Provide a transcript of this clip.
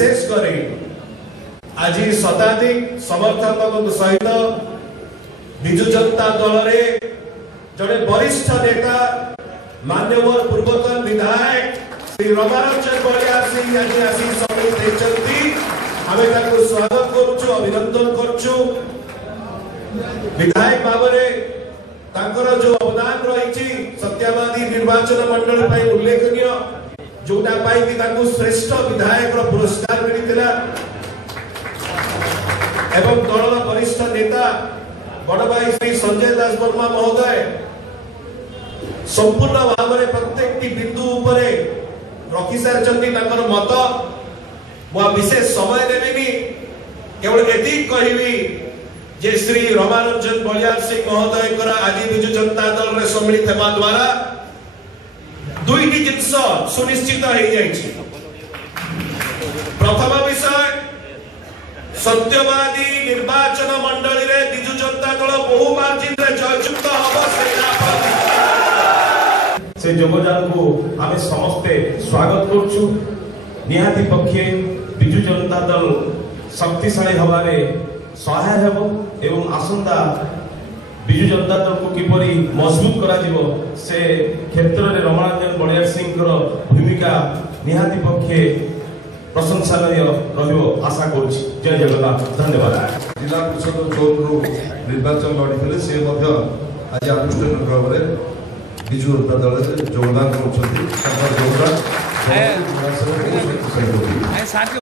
विशेषकर आज शताधिक समर्थक सहित विजु जनता दल रे जड़े वरिष्ठ नेता मान्यवर पूर्वतन विधायक श्री रमारंजन बलियार सिंह आज आसी सम्मिलित होती आम स्वागत करुचु अभिनंदन करुचु विधायक भाव में जो अवदान रही सत्यावादी निर्वाचन मंडल उल्लेखनीय जोटा श्रेष्ठ विधायक पुरस्कार मिलता एवं दल वरिष्ठ नेता बड़ भाई श्री संजय दास वर्मा महोदय संपूर्ण भाव में प्रत्येक बिंदु उपर रखी सारी मत विशेष समय देवी केवल एति कहबी जे श्री रमारंजन बलियार सिंह महोदय आज विजु जनता दल में सम्मिलित होगा द्वारा दुईटी जिनस सुनिश्चित हो जाइए। प्रथम विषय सत्यवादी निर्वाचन मंडली रे विजु जनता दल बहु मार्जिन रे जययुक्त से योगदान को आम समस्ते स्वागत करुचु। निहाती पक्षे विजु जनता दल शक्तिशाली हवारे सहाय हेबो एवं आसंता विजु जनता दल को किपरि मजबूत करा जिवो से क्षेत्र में रमारंजन बलियार सिंह भूमिका निहाती पक्षे प्रशंसनीय रहिबो आशा करुछि। जय जगन्नाथ। धन्यवाद। जिला परिषद चौर निर्वाचन लड़ी से आज आनुष्ठानिक भाव में विजु जनता दल योगदान कर